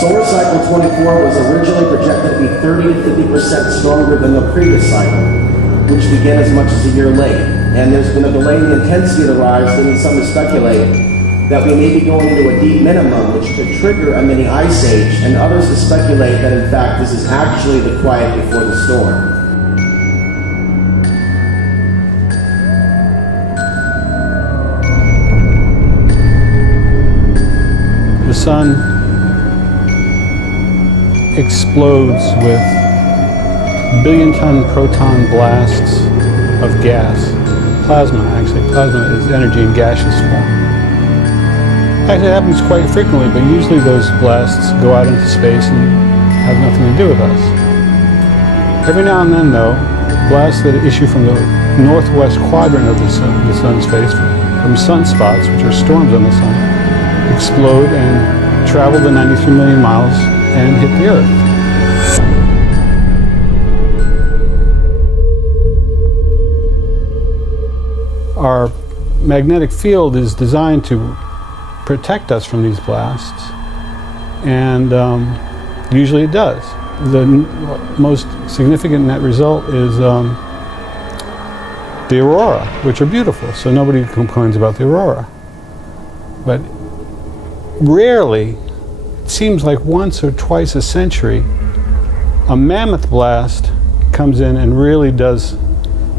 Solar cycle 24 was originally projected to be 30 to 50% stronger than the previous cycle, which began as much as a year late. And there's been a delay in the intensity of the rise, leading some to speculate that we may be going into a deep minimum, which could trigger a mini ice age, and others to speculate that in fact this is actually the quiet before the storm. The sun explodes with billion-ton proton blasts of gas. Plasma, actually. Plasma is energy in gaseous form. Actually, it happens quite frequently, but usually those blasts go out into space and have nothing to do with us. Every now and then, though, blasts that issue from the northwest quadrant of the sun's face, from sunspots, which are storms on the sun, explode and travel the 93 million miles and hit the Earth. Our magnetic field is designed to protect us from these blasts, and usually it does. The most significant net result is the aurora, which are beautiful, so nobody complains about the aurora. But rarely, it seems like once or twice a century, a mammoth blast comes in and really does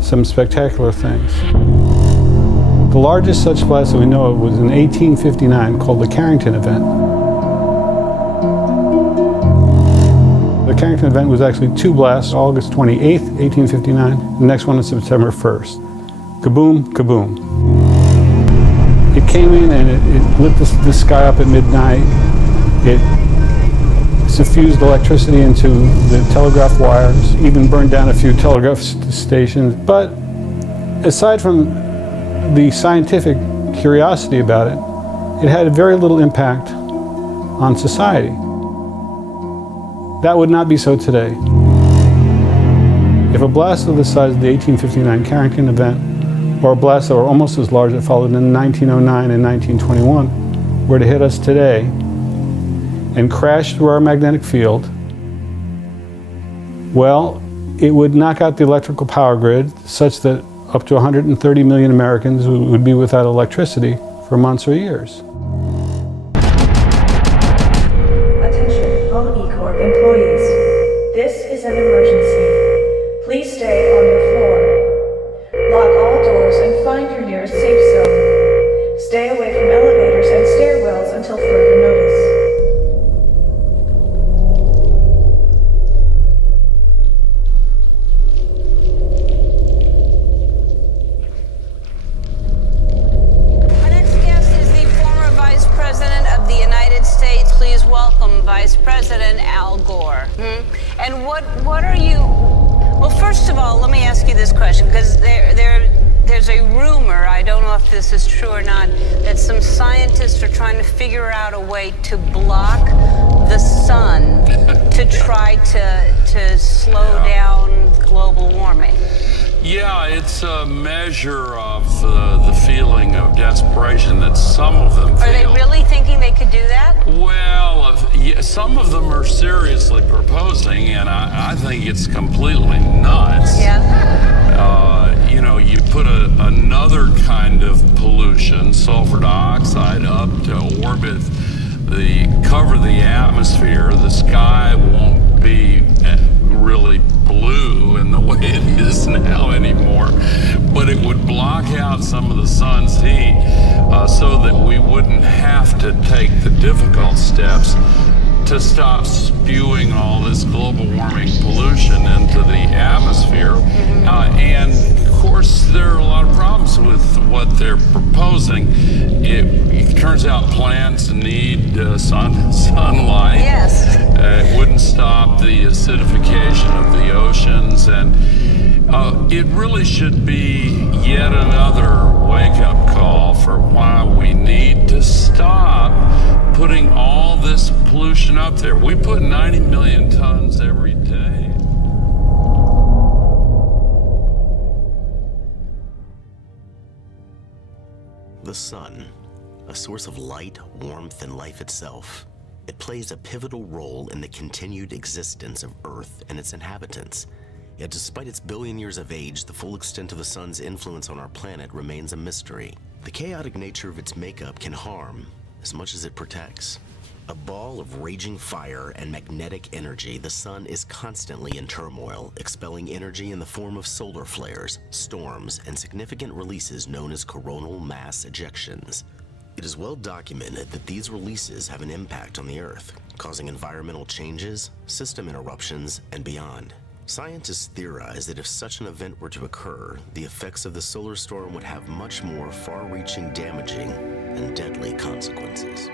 some spectacular things. The largest such blast that we know of was in 1859, called the Carrington event. The Carrington event was actually two blasts, August 28th, 1859, the next one is September 1st. Kaboom, kaboom. It came in and it lit the sky up at midnight. It suffused electricity into the telegraph wires, even burned down a few telegraph stations. But aside from the scientific curiosity about it, it had very little impact on society. That would not be so today. If a blast of the size of the 1859 Carrington event, or a blast that were almost as large that followed in 1909 and 1921, were to hit us today and crash through our magnetic field, well, it would knock out the electrical power grid such that up to 130 million Americans would be without electricity for months or years. Attention, all E-Corp employees. This is an emergency. Please stay on your floor. Lock all doors and find your nearest safe zone. Stay away from elevators and stairwells until further notice. Vice President Al Gore. And what are you, well, first of all, let me ask you this question, because there's a rumor, I don't know if this is true or not, that some scientists are trying to figure out a way to block the sun to try to slow down global warming. Yeah, it's a measure of the feeling of desperation that some of them feel. Are they really thinking they could do that? Well, yeah, some of them are seriously proposing, and I think it's completely nuts. Yeah. You know, you put another kind of pollution, sulfur dioxide, up to orbit, cover the atmosphere. The sky won't be really blue in the way it is now anymore, but it would block out some of the sun's heat so that we wouldn't have to take the difficult steps to stop spewing all this global warming pollution into the atmosphere. And of course, there are a lot of problems with what they're proposing. It turns out plants need sunlight. Yes. It wouldn't stop the acidification of the oceans, and it really should be yet another wake-up call for why we need to stop putting all this pollution up there. We put 90 million tons every day. The sun, a source of light, warmth, and life itself, It plays a pivotal role in the continued existence of Earth and its inhabitants. Yet despite its billion years of age, the full extent of the sun's influence on our planet remains a mystery. The chaotic nature of its makeup can harm as much as it protects. A ball of raging fire and magnetic energy, the sun is constantly in turmoil, expelling energy in the form of solar flares, storms, and significant releases known as coronal mass ejections. It is well documented that these releases have an impact on the Earth, causing environmental changes, system interruptions, and beyond. Scientists theorize that if such an event were to occur, the effects of the solar storm would have much more far-reaching, damaging, and deadly consequences.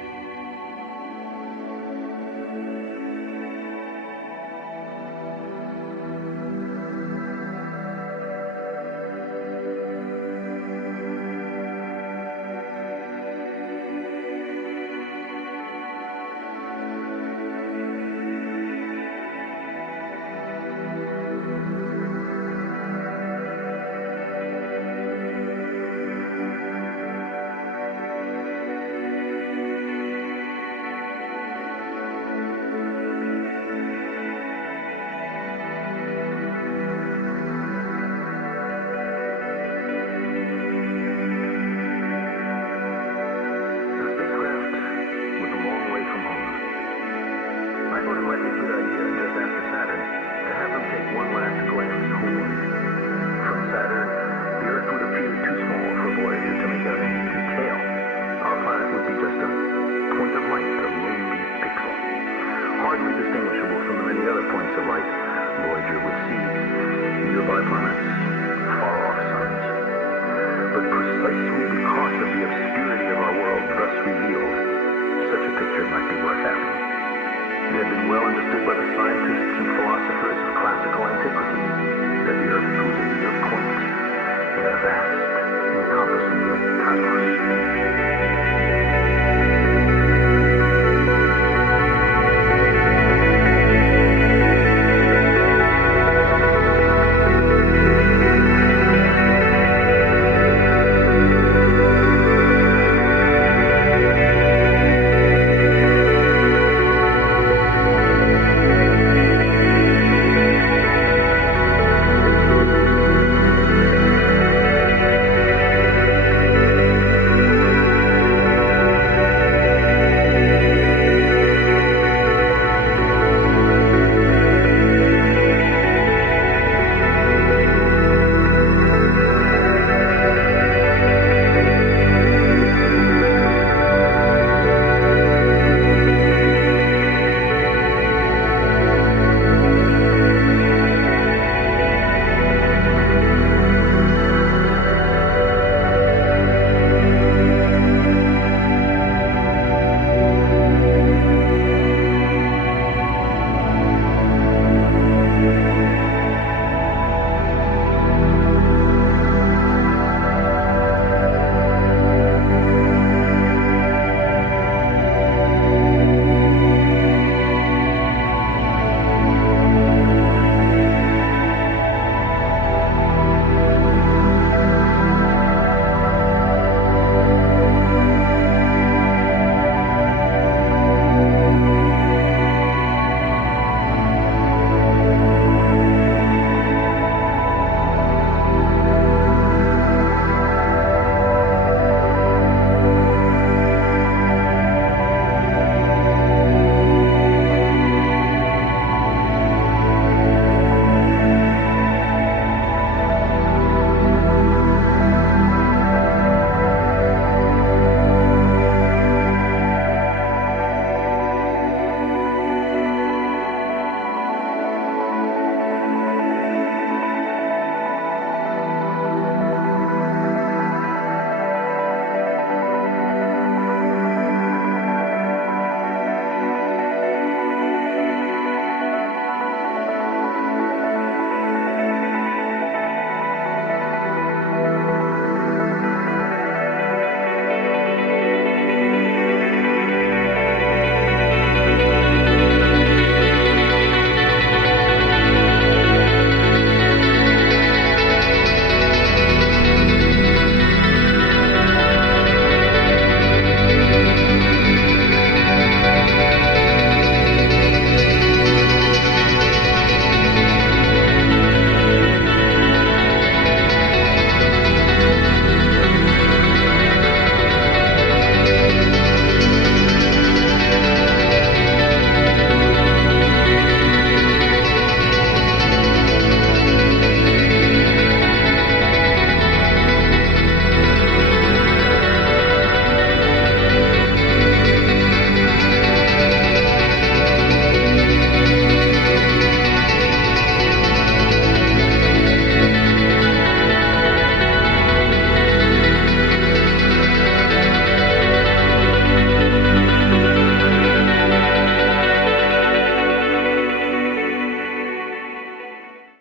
Encompassing the cosmos.